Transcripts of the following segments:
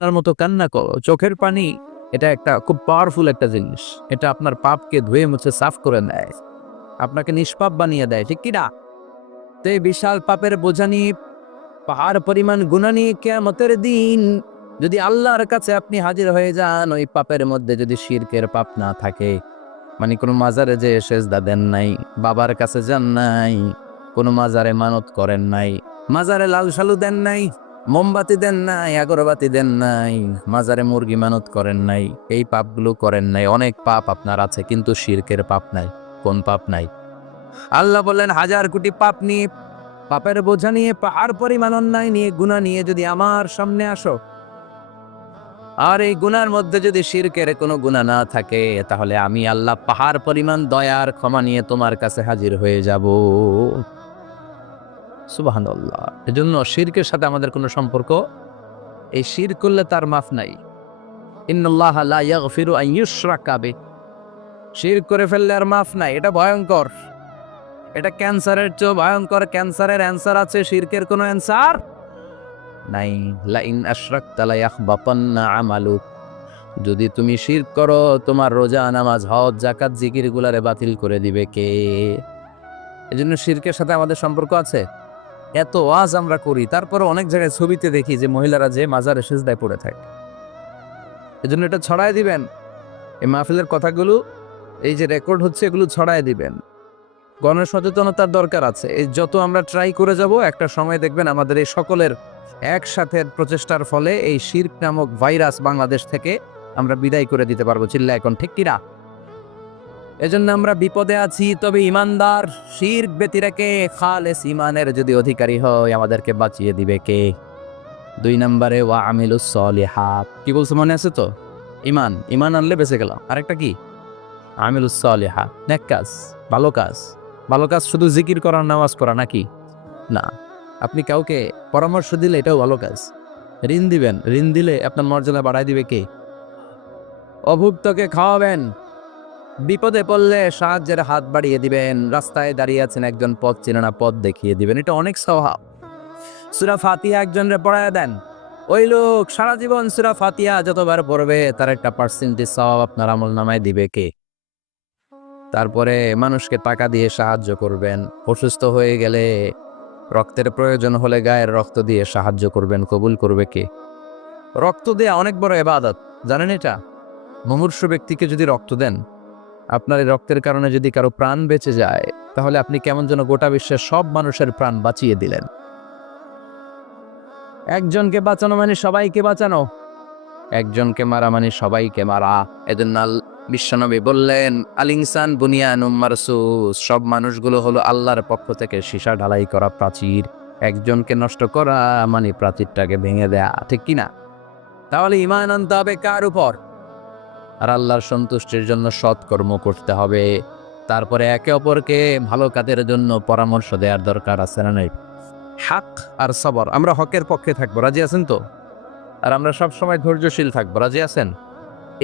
তার মতো কান্না করো। চোখের পানি এটা একটা খুব পাওয়ারফুল একটা জিনিস। এটা আপনার পাপকে ধুয়ে মুছে সাফ করে দেয়, আপনাকে নিষ্পাপ বানিয়ে দেয়, ঠিক কি না? তো এই বিশাল পাপের বোঝা নিয়ে, পাহাড় পরিমাণ গুনাহ নিয়ে কিয়ামতের দিন যদি আল্লাহর কাছে আপনি হাজির হয়ে যান, ওই পাপের মধ্যে যদি শিরকের পাপ না থাকে, মানে কোনো মাজারে যে সেজদা দেন নাই, বাবার কাছে যান নাই, কোনো মাজারে মানত করেন নাই, মাজারে লাল সালু দেন নাই, মোমবাতি দেন নাই, আগরবাতি দেন নাই, মাজারে মুরগি মানত করেন নাই, এই পাপগুলো করেন নাই, অনেক পাপ আপনার আছে, কিন্তু শিরকের পাপ নাই। কোন পাপ নাই? আল্লাহ বললেন, হাজার কোটি পাপ নিয়ে, পাপের বোঝা নিয়ে, পাহাড় পরিমাণ অন্যায় নিয়ে, গুনাহ নিয়ে যদি আমার সামনে আসো, আর এই গুনার মধ্যে যদি শিরকের কোনো গুনাহ না থাকে, তাহলে আমি আল্লাহ পাহাড় পরিমাণ দয়ার ক্ষমা নিয়ে তোমার কাছে হাজির হয়ে যাব। সুবহানাল্লাহ। এজন্য শিরকের সাথে আমাদের কোনো সম্পর্ক, এই শিরক করলে তার মাফ নাই। ইন্নাল্লাহা লা ইয়াগফিরু আন ইউশরাকা বিহি, শিরক করে ফেললে আর মাফ নাই। এটা ভয়ঙ্কর, এটা ক্যান্সারের চেয়ে ভয়ঙ্কর। ক্যান্সারের অ্যান্সার আছে, শিরকের কোনো অ্যান্সার নাই। লা ইন আশরাকতা লা ইয়াহবাতান্না আমালুক, যদি তুমি শিরক করো, তোমার রোজা, নামাজ, হজ, যাকাত, জিকির গুলারে বাতিল করে দিবে কে? এজন্য শিরকের সাথে আমাদের সম্পর্ক আছে। এত ওয়াজ আমরা করি, তারপরে অনেক জায়গায় ছবিতে দেখি যে মহিলারা যে মাজারে সিজদায় পড়ে থাকে। এজন্য এটা ছড়ায় দিবেন, এই মাহফিলের কথাগুলো, এই যে রেকর্ড হচ্ছে, এগুলো ছড়ায় দিবেন। গণসচেতনতার দরকার আছে। এই যত আমরা ট্রাই করে যাব, একটা সময় দেখবেন আমাদের এই সকলের একসাথে প্রচেষ্টার ফলে এই শিরক নামক ভাইরাস বাংলাদেশ থেকে আমরা বিদায় করে দিতে পারবো। চিল্লা এখন, ঠিক কিনা? এজন্য আমরা বিপদে আছি, তবে ইমানদার, শিরক ব্যতি রেখে খালেস ইমানের যদি অধিকারী হয়, আমাদেরকে বাঁচিয়ে দিবে কে? 2 নম্বরে ওয়া আমিলুস সলিহাত। কি বলছে মনে আছে তো? ইমান, ইমান আনলে বেঁচে গেলাম। আরেকটা কি? আমিলুস সলিহাত, নেক কাজ, ভালো কাজ। ভালো কাজ শুধু জিকির করা, নামাজ পড়া নাকি? না। আপনি কাউকে পরামর্শ দিলে এটাও ভালো কাজ। ঋণ দিবেন, ঋণ দিলে আপনার মর্যাদা বাড়ায় দিবে কে? অভুক্তকে খাওয়াবেন, বিপদে পড়লে সাহায্যের হাত বাড়িয়ে দিবেন, রাস্তায় দাঁড়িয়ে আছেন একজন, পথ চেনে না, পথ দেখিয়ে দিবেন, এটা অনেক সওয়াব। সূরা ফাতিহা একজনরে পড়ায় দেন, ওই লোক সারা জীবন সূরা ফাতিহা যতবার পড়বে, তার একটা পার্সেন্টেজ সওয়াব আপনার আমলনামায় দিবে কে? তারপরে মানুষকে টাকা দিয়ে সাহায্য করবেন, অসুস্থ হয়ে গেলে, রক্তের প্রয়োজন হলে গায়ের রক্ত দিয়ে সাহায্য করবেন, কবুল করবে কে? রক্ত দেয়া অনেক বড় ইবাদত, জানেন এটা? মুমূর্ষু ব্যক্তিকে যদি রক্ত দেন, আপনার এই রক্তের কারণে যদি কারো প্রাণ বেঁচে যায়, তাহলে আপনি কেমন যেন গোটা বিশ্বের সব মানুষের প্রাণ বাঁচিয়ে দিলেন। একজনকে বাঁচানো মানে সবাইকে বাঁচানো, একজনকে মারা মানে সবাইকে মারা। এজন্য বিশ্বনবী বললেন, আল ইনসান বুনিয়ানুম মারসুস, সব মানুষগুলো হলো আল্লাহর পক্ষ থেকে সীসা ঢালাই করা প্রাচীর। একজনকে নষ্ট করা মানে প্রাচীরটাকে ভেঙে দেয়া, ঠিক কিনা? তাহলে ঈমান আনতে হবে কার উপর? আর আল্লাহর সন্তুষ্টির জন্য সৎকর্ম করতে হবে। তারপরে একে অপরকে ভালো কাজের জন্য পরামর্শ দেওয়ার দরকার আছে না নাই? হক আর সবর, আমরা হকের পক্ষে থাকবো, রাজি আছেন তো? আর আমরা সব সময় ধৈর্যশীল থাকবো, রাজি আছেন?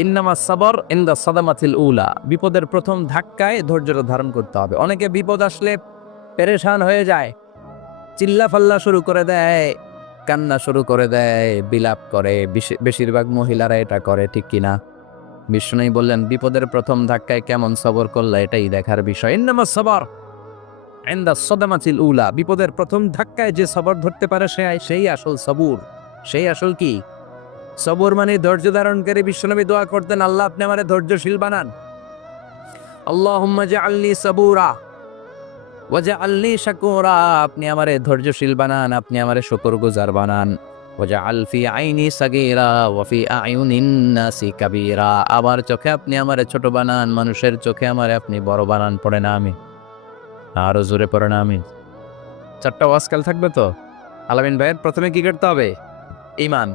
ইন্নামা সবর ইনদা সাদামাতিল উলা, বিপদের প্রথম ধাক্কায় ধৈর্যটা ধারণ করতে হবে। অনেকে বিপদ আসলে পেরেশান হয়ে যায়, চিল্লা ফাল্লা শুরু করে দেয়, কান্না শুরু করে দেয়, বিলাপ করে। বেশিরভাগ মহিলারা এটা করে, ঠিক কিনা? বিষ্ণু বললেন, বিপদের প্রথম ধাক্কায় কেমন সবর করলে এটাই দেখার বিষয়। ইন্নামা সবর ইনদা সাদামাতিল উলা, বিপদের প্রথম ধাক্কায় যে সবর ধরতে পারে সেই আসল সবুর, সেই আসল কি? সবর মানে ধৈর্য ধারণকারী। বিশ্বনবী দোয়া করতেন, আল্লাহ আপনি আমারে ধৈর্যশীল বানান। আল্লাহুম্মা জাআলনি সাবুরা ওয়া জাআলনি শাকুরা, আপনি আমারে ধৈর্যশীল বানান, আপনি আমারে শুকরগুজার বানান। ওয়া জাআল ফি আইনি সাগীরা ওয়া ফি আয়ুনিন নাসি কাবীরা, আমার চোখে আপনি আমারে ছোট বানান, মানুষের চোখে আমারে আপনি বড় বানান। পড়ে না আমি, আরো জোরে পড়ে না আমি। 4টা ওয়াজকাল থাকবে তো? আলামিন ভাইয়ের প্রথমে কি করতে হবে? ঈমান,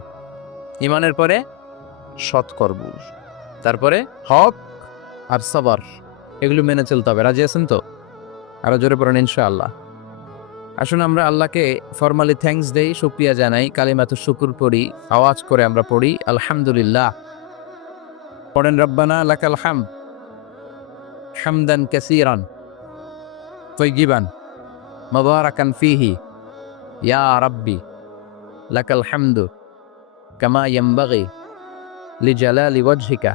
ঈমানের পরে সৎকর্ম, তারপরে হক আর সবর, এগুলো মেনে চলতে হবে। রাজি আছেন তো? আরো জোরে পড়েন ইনশাআল্লাহ। আসুন আমরা আল্লাহকে ফরমালি থ্যাঙ্কস দেই, শুকরিয়া জানাই, কালিমাতুশ শুকুর পড়ি, আওয়াজ করে আমরা পড়ি আলহামদুলিল্লাহ। পড়েন, রব্বানা লাকাল হামদ হামদান কাসীরান তাইয়িবান মুবারাকান ফীহি ইয়া রাব্বি লাকাল হামদু কামা ইয়ামবাগি লিজালালি ওয়াজহিকা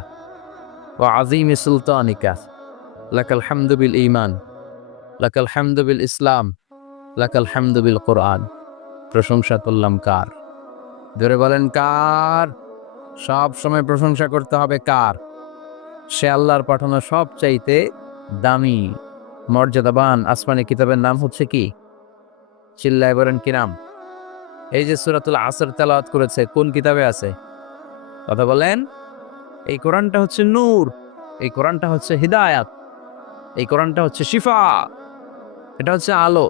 ওয়া আযীমি সুলতানিকা লাকাল হামদু বিল ঈমান লাকাল হামদু বিল ইসলাম লাকাল হামদু বিল কুরআন। প্রশংসা করলাম কার? ধরে বলেন কার? সব সময় প্রশংসা করতে হবে কার? সে আল্লাহর পাঠানো সবচাইতে দামি মর্যাদাবান আসমানি কিতাবের নাম হচ্ছে কি? চিল্লায় বলেন কি নাম? এই যে সূরাতুল আসর তেলাওয়াত করেছে, কোন কিতাবে আছে? কথা বলেন। এই কোরআনটা হচ্ছে নূর, এই কোরআনটা হচ্ছে হিদায়াত, এই কোরআনটা হচ্ছে শিফা, এটা হচ্ছে আলো।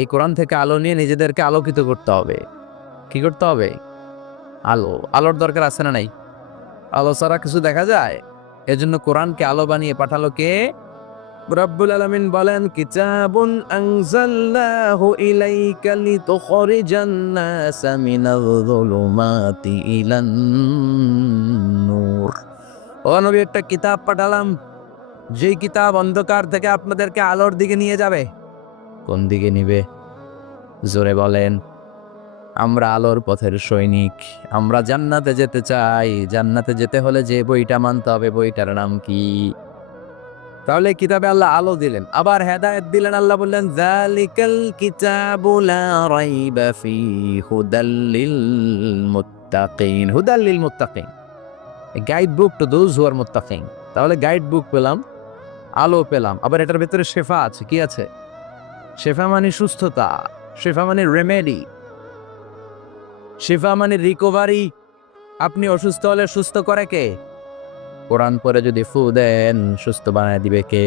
এই কোরআন থেকে আলো নিয়ে নিজেদেরকে আলোকিত করতে হবে। কি করতে হবে? আলো। আলোর দরকার আছে না নাই? আলো ছাড়া কিছু দেখা যায়? এজন্য কোরআনকে আলো বানিয়ে পাঠালো কে? রব্বুল আলামিন বলেন, কিতাবুন আনজালনাহু ইলাইকা লিতুখরিজান নাসা মিনাল যুলুমাতি ইলান নূর। ও নবী, একটা কিতাব পাঠালাম, যেই কিতাব অন্ধকার থেকে আপনাদেরকে আলোর দিকে নিয়ে যাবে। কোন দিকে নিবে? জোরে বলেন। আমরা আলোর পথের সৈনিক, আমরা জান্নাতে যেতে চাই। জান্নাতে যেতে হলে যে বইটা মানতে হবে, বইটার নাম কি? তাহলে কিতাবে আল্লাহ আলো দিলেন, আবার হেদায়েত দিলেন। আল্লাহ বললেন, যালিকাল কিতাবু লা রাইবা ফীহি হুদাল লিল মুত্তাকিন। হুদাল লিল মুত্তাকিন, a guide book to those who are মুত্তাকিন। তাহলে গাইড বুক পেলাম, আলো পেলাম, আবার এটার ভিতরে শেফা আছে। কি আছে? শেফা মানে সুস্থতা, শেফা মানে রেমেডি, শেফা মানে রিকভারি। আপনি অসুস্থ হলে সুস্থ করে কে? কোরআন পরে যদি ফু দেন, সুস্থ বানায় দিবে কে?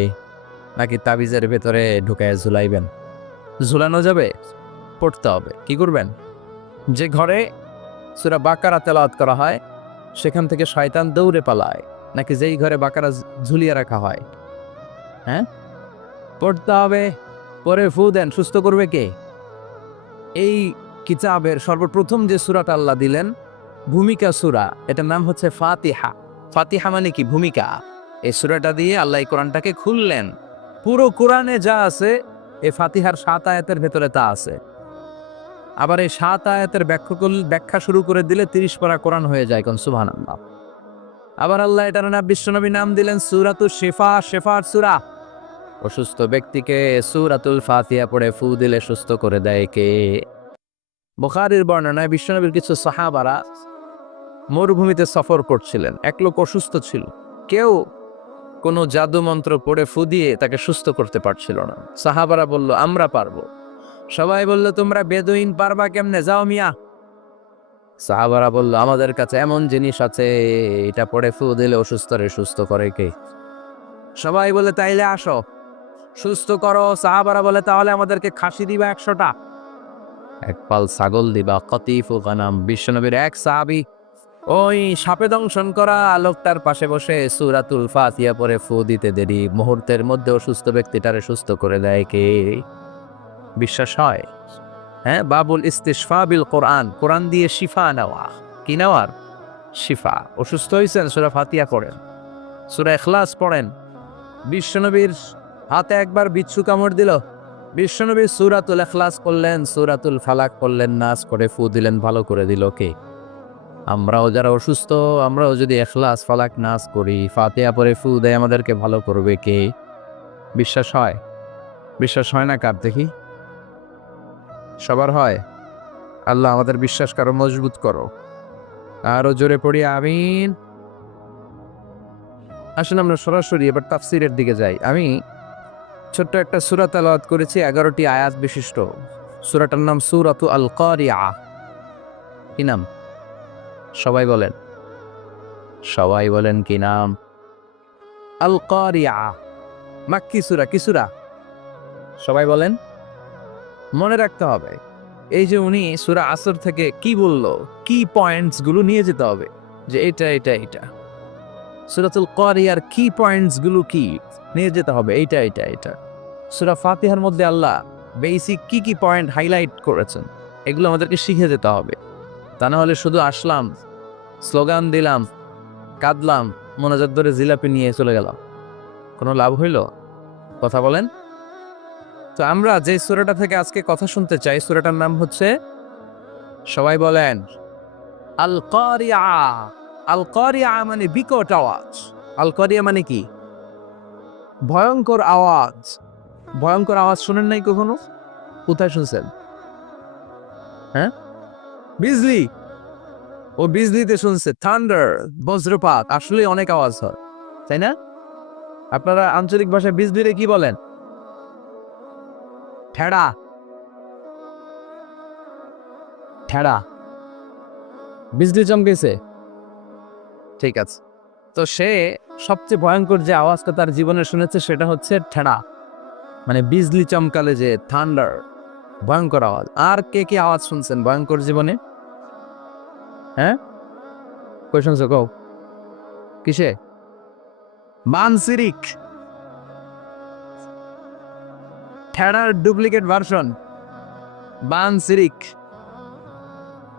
নাকি তাবিজের ভেতরে ঢুকায় ঝুলাইবেন? ঝুলানো যাবে? পড়তে হবে। কি করবেন? যে ঘরে সূরা বাকারা তেলাওয়াত করা হয়, সেখান থেকে শয়তান দৌড়ে পালায়, নাকি যেই ঘরে বাকারা ঝুলিয়ে রাখা হয়? হ্যাঁ, পড়তে হবে। পরে ফু দেন, সুস্থ করবে কে? এই কিতাবের সর্বপ্রথম যে সূরাটা আল্লাহ দিলেন, ভূমিকা সূরা, এটার নাম হচ্ছে ফাতিহা। ফাতিহা মানে কি? ভূমিকা। এই সূরাটা দিয়ে আল্লাহ এই কোরআনটাকে খুললেন। পুরো কোরআনে যা আছে, এই ফাতিহার 7 আয়াতের ভেতরে তা আছে। আবার এই 7 আয়াতের ব্যাখ্যা শুরু করে দিলে 30 পারা কোরআন হয়ে যায়। কোন সুবহানাল্লাহ। আবার আল্লাহ এটার নাম, বিশ্বনবী নাম দিলেন সূরাতুশ শিফা, শেফার সূরা। অসুস্থ ব্যক্তিকে সূরাতুল ফাতিহা পড়ে ফু দিলে সুস্থ করে দেয় কে? বুখারীর বর্ণনায় বিশ্বনবীর কিছু সাহাবারা মরুভূমিতে সফর করছিলেন। এক লোক অসুস্থ ছিল, কেউ কোনো জাদু মন্ত্র পড়ে ফু দিয়ে তাকে সুস্থ করতে পারছিল না। সাহাবারা বলল, আমরা পারবো। সবাই বলল, তোমরা বেদুইন, পারবা কেমনে? যাও মিয়া। সাহাবারা বলল, আমাদের কাছে এমন জিনিস আছে, এটা পড়ে ফু দিলে অসুস্থরে সুস্থ করে কে? সবাই বলে, তাইলে আসো, সুস্থ করো। সাহাবারা বলে, তাহলে আমাদেরকে খাসি দিবা 100টা, এক পাল ছাগল দিবা। কতিফু গানাম। বিশ্বনবীর এক সাহাবী ওই সাপে দংশন করা লোকটার পাশে বসে সূরাতুল ফাতিহা পড়ে ফু দিতে দেরি মুহূর্তের মধ্যে অসুস্থ ব্যক্তিটারে সুস্থ করে দেয় কে? বিশ্বাস হয়? হ্যাঁ, বাবুল ইস্তিশফা বিল কোরআন, কোরআন দিয়ে শিফা নেওয়া। কি নেওয়ার? শিফা। অসুস্থ হয়েছেন, সূরা ফাতিহা পড়েন, সূরা ইখলাস পড়েন। বিশ্বনবীর হাতে একবার বিচ্ছু কামড় দিল, বিশ্বনবী সূরাতুল ইখলাস করলেন, সূরাতুল ফালাক করলেন, নাস করে ফু দিলেন, ভালো করে দিল কে? আমরাও যারা অসুস্থ, আমরাও যদি ইখলাস, ফালাক, নাস করি, ফাতিহা পড়ে ফু দেয়, আমাদেরকে ভালো করবে কে? বিশ্বাস হয়? বিশ্বাস হয় না কার? দেখি। সবার হয়? আল্লাহ আমাদের বিশ্বাস কারো মজবুত করো। আরো জোরে পড়ি আমিন। আসুন আমরা সরাসরি এবার তাফসীরের দিকে যাই। আমি ছোট্ট একটা সূরা তেলাওয়াত করেছি, 11টি আয়াত বিশিষ্ট। সূরাটার নাম সূরাতু আল কারিয়া। কি নাম? সবাই বলেন, সবাই বলেন কি নাম? আল কারিয়া। মাক্কি সূরা। কি সূরা? সবাই বলেন। মনে রাখতে হবে, এই যে উনি সূরা আসর থেকে কি বলল, কি পয়েন্টস গুলো নিয়ে যেতে হবে, যে এটা এটা এটা। সূরাতুল কারিয়ার কি পয়েন্টস গুলো কি নিয়ে যেতে হবে, এইটা এটা এটা। সূরা ফাতিহার মধ্যে আল্লাহ বেসিক কি কি পয়েন্ট হাইলাইট করেছেন, এগুলো আমাদেরকে শিখে যেতে হবে। তা না হলে শুধু আসলাম, স্লোগান দিলাম, কাঁদলাম, মোনাজাত ধরে জিলাপি নিয়ে চলে গেলাম, কোনো লাভ হইল? কথা বলেন। তো আমরা যে সূরাটা থেকে আজকে কথা শুনতে চাই, সূরাটার নাম হচ্ছে, সবাই বলেন, আল কারিয়া। আল কারিয়া মানে বিকট আওয়াজ। আল কারিয়া মানে কি? ভয়ঙ্কর আওয়াজ। ভয়ঙ্কর আওয়াজ শুনেন নাই কখনো? কোথায় শুনছেন? হ্যাঁ, বিজলি। ও বিজলিতে শুনছে, থান্ডার, বজ্রপাত। আসলে অনেক আওয়াজ হয়, তাই না? আপনারা আঞ্চলিক ভাষায় বিজলিরে কি বলেন? ঠেড়া। ঠেড়া। বিজলি চমকেছে, ঠিক আছে। তো সে সবচেয়ে ভয়ঙ্কর যে আওয়াজটা তার জীবনে শুনেছে সেটা হচ্ছে ঠেড়া, মানে বিজলি চমকালে যে থান্ডার, ভয়ঙ্কর আওয়াজ। আর কে কি আওয়াজ শুনছেন ভয়ঙ্কর জীবনে? হ্যাঁ, কই শুনছো কও? কিসে? বানসিরিক, ঠেড়ার ডুপ্লিকেট ভার্সন বানসিরিক।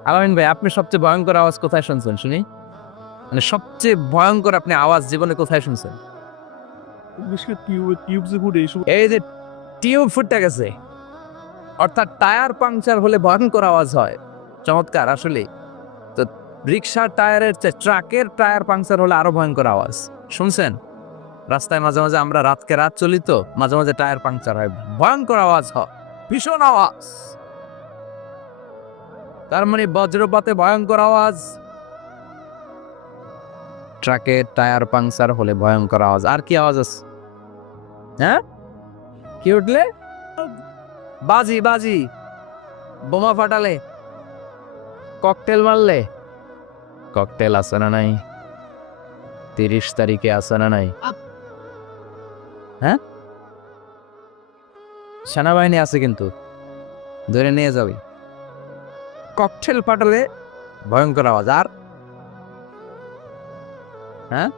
আলামিন ভাই, আপনি সবচেয়ে ভয়ঙ্কর আওয়াজ কোথায় শুনছেন শুনি? মানে সবচেয়ে ভয়ঙ্কর আপনি আওয়াজ জীবনে কোথায় শুনছেন? এই যে টিউব ফুটতে গেছে, অর্থাৎ টায়ার পাংচার হলে ভয়ঙ্কর আওয়াজ হয়। চমৎকার আসলে। তো রিক্সার টায়ারের চেয়ে ট্রাকের টায়ার পাংচার হলে আরো ভয়ঙ্কর আওয়াজ শুনছেন? রাস্তায় মাঝে মাঝে আমরা রাতকে রাত চলি, তো মাঝে মাঝে টায়ার পাংচার হয়, ভয়ঙ্কর আওয়াজ হয়, ভীষণ আওয়াজ। তার মানে বজ্রপাতে ভয়ঙ্কর আওয়াজ, ট্রাকের টায়ার পাংচার হলে ভয়ঙ্কর আওয়াজ। আর কি আওয়াজ আছে? হ্যাঁ, কি উঠলে? বাজি, বাজি, বোমা ফাটালে, ককটেল মারলে। ককটেল আছে না নাই? 30 তারিখে আছে না নাই? হ্যাঁ, সেনাবাহিনী আছে কিন্তু ধরে নিয়ে যাবে। ককটেল ফাটালে ভয়ঙ্কর আওয়াজ। আর হ্যাঁ,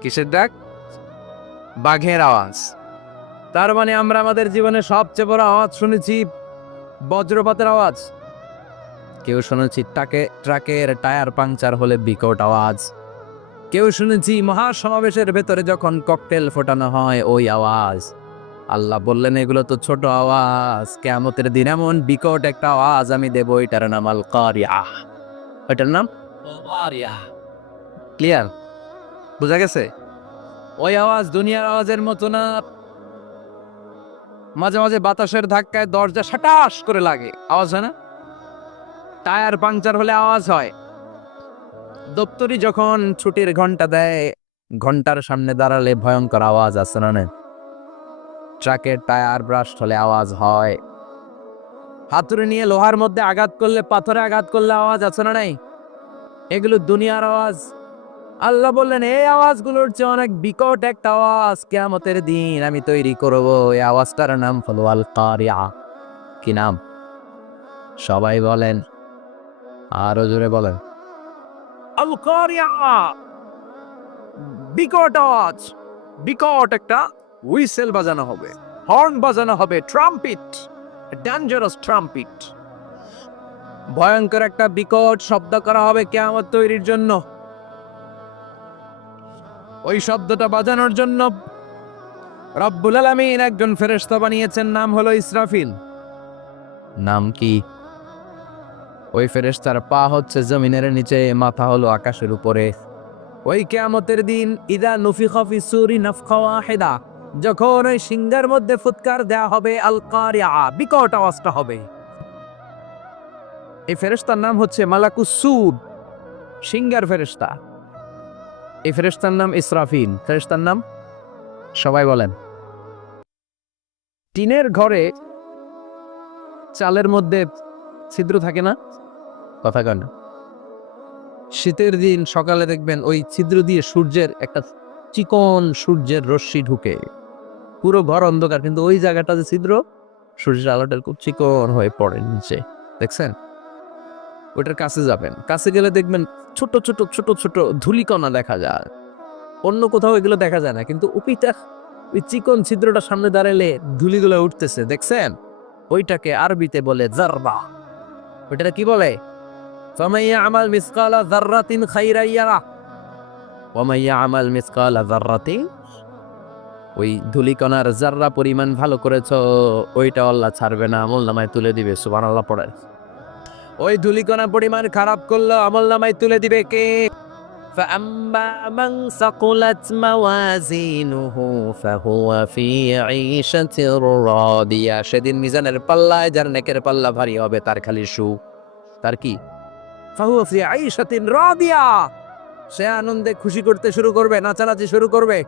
কিসের ডাক? বাঘের আওয়াজ। তার মানে আমরা আমাদের জীবনে সবচেয়ে বড় আওয়াজ শুনেছি বজ্রপাতের আওয়াজ। কেউ শুনেছি ট্রাকের টায়ার পাংচার হলে বিকট আওয়াজ। কেউ শুনেছি মহাসমাবেশের ভেতরে যখন ককটেল ফোটানো হয় ওই আওয়াজ। আল্লাহ বললেন এগুলো তো ছোট আওয়াজ, কিয়ামতের দিন এমন বিকট একটা আওয়াজ আমি দেব, এটার নাম আল কারিয়া। এটার নাম কারিয়া। ক্লিয়ার? বুঝা গেছে? ওই আওয়াজ দুনিয়ার আওয়াজের মতো না। মাঝে মাঝে বাতাসের ধাক্কায় দরজা সাটাস করে লাগে, আওয়াজ হয় না? টায়ার পাংচার হলে আওয়াজ হয়। দপ্তরি যখন ছুটির ঘন্টা দেয়, ঘন্টার সামনে দাঁড়ালে ভয়ঙ্কর আওয়াজ আছে না? ট্রাকের টায়ার ব্রাস্ট হলে আওয়াজ হয়। হাতুড়ি নিয়ে লোহার মধ্যে আঘাত করলে, পাথরে আঘাত করলে আওয়াজ আছে না নাই? এগুলো দুনিয়ার আওয়াজ। আল্লাহ বললেন এই আওয়াজগুলোর চেয়ে অনেক বিকট একটা আওয়াজ কিয়ামতের দিন আমি তৈরি করব। এই আওয়াজটার নাম হলো আল কারিয়া। কি নাম? সবাই বলেন, আরো জোরে বলেন, আল কারিয়া। বিকট আওয়াজ, বিকট একটা হুইসেল বাজানো হবে, হর্ন বাজানো হবে, ট্রাম্পিট, ডেঞ্জারাস ট্রাম্পিট। ভয়ঙ্কর একটা বিকট শব্দ করা হবে কিয়ামত তৈরির জন্য। ওই শব্দটা বাজানোর জন্য রব্বুল আলামিন একজন ফেরেশতা বানিয়েছেন, নাম হলো ইসরাফিল। নাম কি? ওই ফেরেশতার পা হচ্ছে জমিনের নিচে, মাথা হলো আকাশের উপরে। ওই কিয়ামতের দিন ইদা নুফিখা ফিস সূরি নাফখা ওয়াহিদা, যখন ওই সিংহের মধ্যে ফুৎকার দেয়া হবে, আল কারিয়া, বিকট আওয়াজটা হবে। এই ফেরেশতার নাম হচ্ছে মালাকুস সূর, সিংহের ফেরেশতা। এই ফেরেশতার নাম ইসরাফিল। ফেরেশতার নাম সবাই বলেন। টিনের ঘরে চালের মধ্যে ছিদ্র থাকে না? কথা কেন? শীতের দিন সকালে দেখবেন ওই ছিদ্র দিয়ে সূর্যের একটা চিকন সূর্যের রশ্মি ঢুকে, পুরো ঘর অন্ধকার, কিন্তু ওই জায়গাটা যে ছিদ্র, সূর্যের আলোটা খুব চিকন হয়ে পড়ে নিচে, দেখছেন? ওটার কাছে যাবেন, কাছে গেলে দেখবেন ছোট ছোট ছোট ছোট ধূলিকণা দেখা যায়। অন্য কোথাও এগুলো দেখা যায় না, কিন্তু ওই চিকন ছিদ্রটা সামনে দাঁড়ালে ধূলিগুলো উঠতেছে, দেখছেন? ওইটাকে আরবিতে বলে জারবা। ওইটা কি বলে? ফামান ইয়ামাল মিসকালা যাররাতিন খাইরান ইয়ারা ওয়া মান ইয়ামাল মিসকালা যাররাতিন, ওই ধূলিকণার জাররা পরিমাণ ভালো করেছো, ওইটা আল্লাহ ছাড়বে না, আমলনামায় তুলে দিবে। সুবহানাল্লাহ পড়ে। ওই ধুলিকণা পরিমাণ খারাপ করলো আমল নামায় তুলে দিবে কে? فأما من ثقلت موازينه فهو في عيشة راضية সেদিন মিজানের পাল্লায় যার নেকের পাল্লা ভারী হবে তার খালি সুখ। তার কি? فهو في عيشة راضية, সে আনন্দে খুশি করতে শুরু করবে, নাচানাচি শুরু করবে।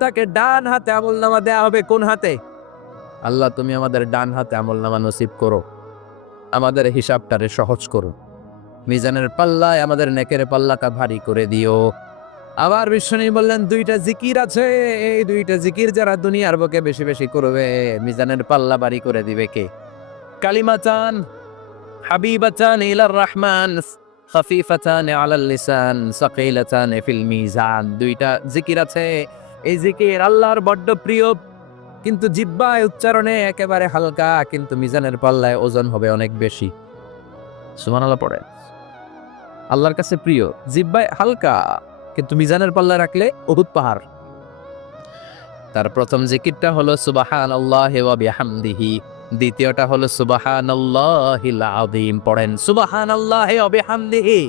তাকে ডান হাতে আমলনামা দেয়া হবে। কোন হাতে? আল্লাহ তুমি আমাদের ডান হাতে আমলনামা নসিব করো, আমাদের হিসাবটারে সহজ করো, মিজানের পাল্লায় আমাদের নেকের পাল্লাটা ভারী করে দিও। আবার বিশ্বনবী বললেন দুইটা জিকির আছে, এই দুইটা জিকির যারা দুনিয়ার বুকে বেশি বেশি করবে মিজানের পাল্লা ভারী করে দিবে কে? কালিমাতান হাবিবাতান ইলার রহমান খাফিফাতান আলাল লিসান সাকিলাতান ফিল মিজান। দুইটা জিকির আছে, এই জিকির আল্লাহর বড্ড প্রিয়, কিন্তু জিহ্বায় উচ্চারণে একেবারে হালকা, কিন্তু মিজানের পাল্লায় ওজন হবে অনেক বেশি। সুবহানাল্লাহ পড়ে। আল্লাহর কাছে প্রিয়, জিহ্বায় হালকা, কিন্তু মিজানের পাল্লা রাখলে উহুদ পাহাড়। তার প্রথম জিকিরটা হলো সুবহানাল্লাহি ওয়া বিহামদিহি, দ্বিতীয়টা হলো সুবহানাল্লাহিল আযীম। পড়েন সুবহানাল্লাহি ওয়া বিহামদিহি,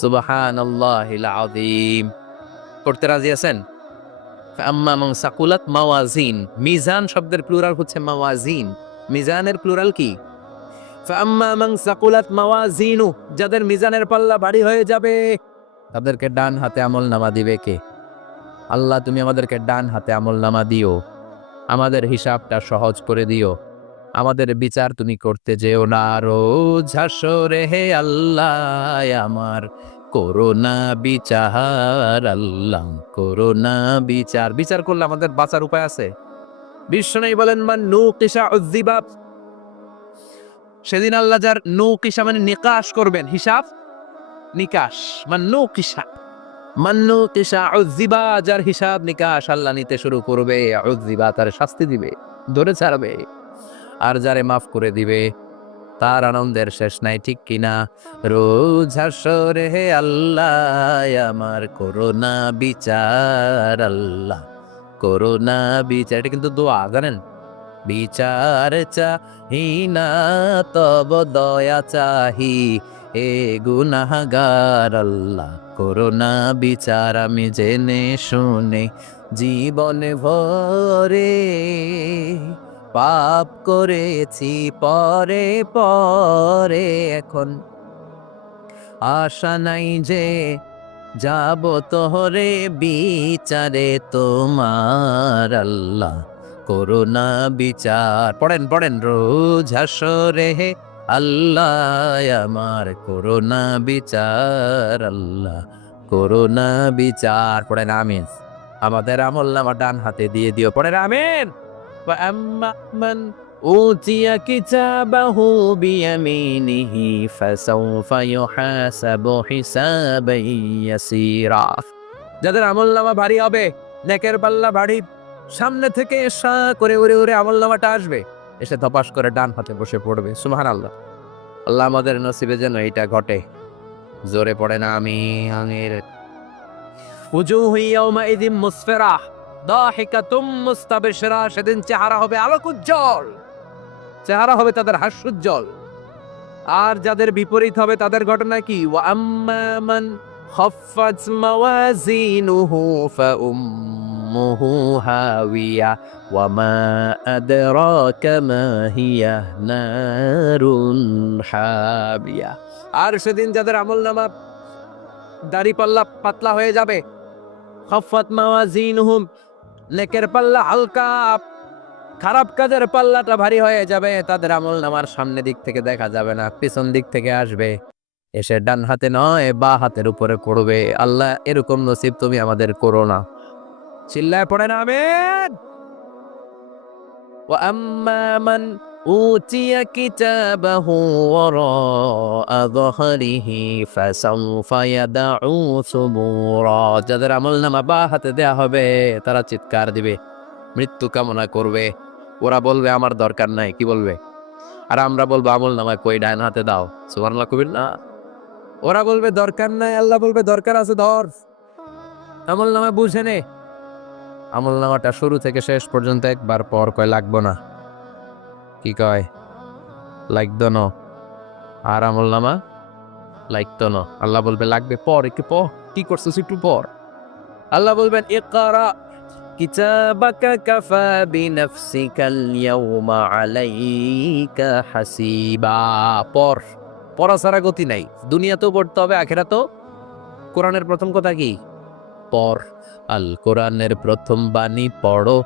সুবহানাল্লাহিল আযীম। পড়তে রাজি আছেন? আম্মা মান সাকুলাত মাওয়াজিন, মিজান শব্দের প্লুরাল হচ্ছে মাওয়াজিন, মিজানের প্লুরাল কি? ফাম্মা মান সাকুলাত মাওয়াজিনু, যাদের মিজানের পাল্লা ভারী হয়ে যাবে তাদেরকে ডান হাতে আমলনামা দিবে কে? আল্লাহ তুমি আমাদেরকে ডান হাতে আমলনামা দিও, আমাদের হিসাবটা সহজ করে দিও, আমাদের বিচার তুমি করতে যেও না রোজ হাসরে হে আল্লাহ আমার করোনা বিচার, আল্লাহ করোনা বিচার। বিচার করলে আমাদের বাঁচার উপায় আছে। বিশ্বনবী বলেন মান নুকিশা উযযিবা, সেদিন আল্লাহ যার নুকিশা মানে নিকাশ করবেন, হিসাব নিকাশ, মান নুকিশা উযযিবা, যার হিসাব নিকাশ আল্লাহ নিতে শুরু করবে, উযযিবা তার শাস্তি দিবে, ধরে ছাড়বে। আর যারে মাফ করে দিবে তার আনন্দের শেষ নাই, ঠিক কিনা? রোজ হাসরে হে আল্লাহ আমার করোনা বিচার, আল্লাহ করোনা বিচার। এটা কিন্তু দোয়া, জানেন? বিচার চাহি না তব দয়া চাহি, এ গুনাহগার আল্লাহ করোনা বিচার। আমি জেনে শুনে জীবনে ভরে পাপ করেছি পরে পরে, এখন আশা নাই যে যাব তোহরে বিচারে তোমার, আল্লাহ করোনা বিচার। পড়েন পড়েন রোজ হাসরে হে আল্লাহ আমার করোনা বিচার, আল্লাহ করোনা বিচার। পড়েন আমিন। আমাদের আমলনামা ডান হাতে দিয়ে দিও। পড়েন আমিন। وأما من أوتي كتابه بيمينه فسوف يحاسب حسابا يسيرا, যাদের আমলনামা ভারী হবে, নেকের পাল্লা ভারী, সামনে থেকে সা করে উড়ে উড়ে আমলনামাটা আসবে, এসে ধপাস করে ডান হাতে বসে পড়বে। সুবহানাল্লাহ। আল্লাহ আমাদের নসিবে যেন এটা ঘটে। জোরে পড়ে না আমিন। উজুহু ইয়াওমাইযিন মুসফিরাহ দাহিকাতুম মুস্তাবশিরা, সেদিন চেহারা হবে আলোক উজ্জ্বল, চেহারা হবে তাদের হাস্যোজ্জ্বল। আর যাদের বিপরীত হবে তাদের ঘটনা কি? ওয়া আম্মা মান খাফফাত মাওয়াজিনুহু ফাউম্মুহু হাওিয়া ওয়া মা আদরাকা মা হিয়া নারুন হাবিয়া। আর সেদিন যাদের আমলনামা দাড়িপাল্লা পাতলা হয়ে যাবে, খাফফাত মাওয়াজিনুহুম, নেকের পাল্লা হালকা, খারাপ কাজের পাল্লাটা ভারী হয়ে যাবে, তাদের আমলনামার সামনে দিক থেকে দেখা যাবে না, পিছন দিক থেকে আসবে, এসে ডান হাতে নয় বা হাতের উপরে পড়বে। আল্লাহ এরকম নসিব তুমি আমাদের করো না। চিল্লায় পড়েন আমিন। ওয়া আম্মা মান উতিয়া কিতাবাহু ওয়ারা যহরিহি ফাসাউফা ইয়াদউ সুবুরা, যাদের আমলনামা বা হাতে দেয়া হবে তারা চিৎকার দিবে, মৃত্যু কামনা করবে। ওরা বলবে আমার দরকার নাই, কি বলবে? আর আমরা বলবো আমলনামা কই, ডান হাতে দাও। সুবহানাল্লাহ কবির না। ওরা বলবে দরকার নাই, আল্লাহ বলবে দরকার আছে, ধর আমলনামা বুঝে নে। আমলনামাটা শুরু থেকে শেষ পর্যন্ত একবার পর কয় লাগবো না, কি কয়? লাইক দন, আর আমল নামা লাইক দন। আল্লাহ বলবে লাগবে পর, একটু পর, কি করছিস একটু পর। আল্লাহ বলবেন ইকরা কিতাবাকা কাফা বিনাফসিকাল ইয়াউমা আলাইকা হাসিবা। পর, পড়া ছাড়া গতি নাই। দুনিয়াতেও পড়তে হবে, আখিরাতেও। কোরআনের প্রথম কথা কি? পর। আল কোরআনের প্রথম বাণী পড়ো,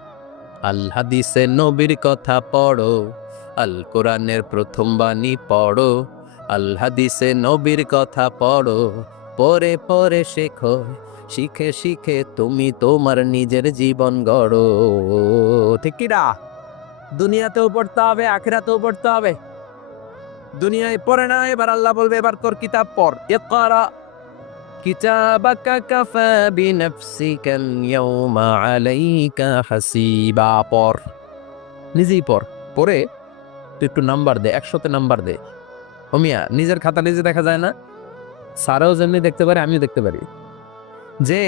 আল হাদিসে নবীর কথা পড়ো। আল কোরআনের প্রথম বাণী পড়ো, আল হাদিসে নবীর কথা পড়ো। পরে পরে শেখো, শিখে শিখে তুমি তোমার নিজের জীবন গড়ো। ঠিক কি না? দুনিয়াতেও পড়তে হবে, আখিরাতেও পড়তে হবে। দুনিয়ায় পড়ে না, এবার আল্লাহ বলবে এবার তোর কিতাব পড়। ইকরা কিতাবাকা কাফা বিনাফসিকাল ইয়াউমা আলাইকা হাসিবা। পড়, নিজেই পড়। পড়ে তুই একটু নাম্বার দে, 100তে নাম্বার দে। হোমিয়া নিজের খাতা নিজে দেখা যায় না? স্যারও যেমনি দেখতে পারে, আমিও দেখতে পারি। যে